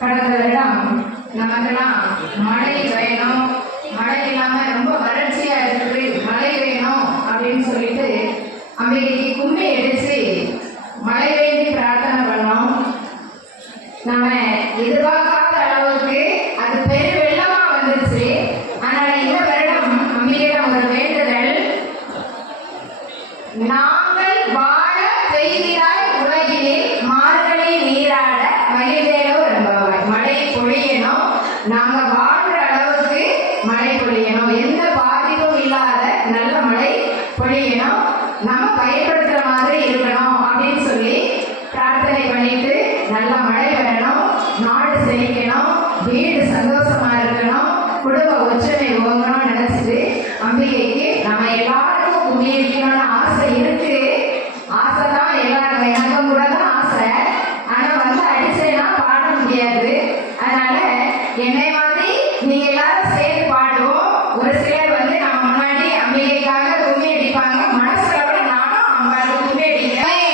கடந்த வருடம் நமக்கெல்லாம் மழை வேணும். மழை இல்லாம ரொம்ப வறட்சியா இருக்குது. மழை வேணும் அப்படின்னு சொல்லிட்டு அம்பிகைக்கு கும்மி அடித்து மழை வேண்டி பிரார்த்தனை பண்ணோம். நம்ம எதிர்பார்க்க பயன்படுத்துகிற பயன்படுத்துற மாதிரி இருக்கணும் அப்படின்னு சொல்லி பிரார்த்தனை பண்ணிட்டு நல்ல மழை வரணும் நாடு செழிக்கணும் வீடு சந்தோஷமா இருக்கணும் குடும்ப ஒற்றுமை ஓங்கணும் நினைச்சிட்டு அம்பிகைக்கு நம்ம எல்லாருக்கும் குடியிருக்கணும்னு ஆசை இருக்கு. ஆசை தான் எல்லாருக்கும். எனக்கும் கூட தான் ஆசை. ஆனா வந்து அடிச்சேன்னா பாட முடியாது. அதனால என்னை Amen.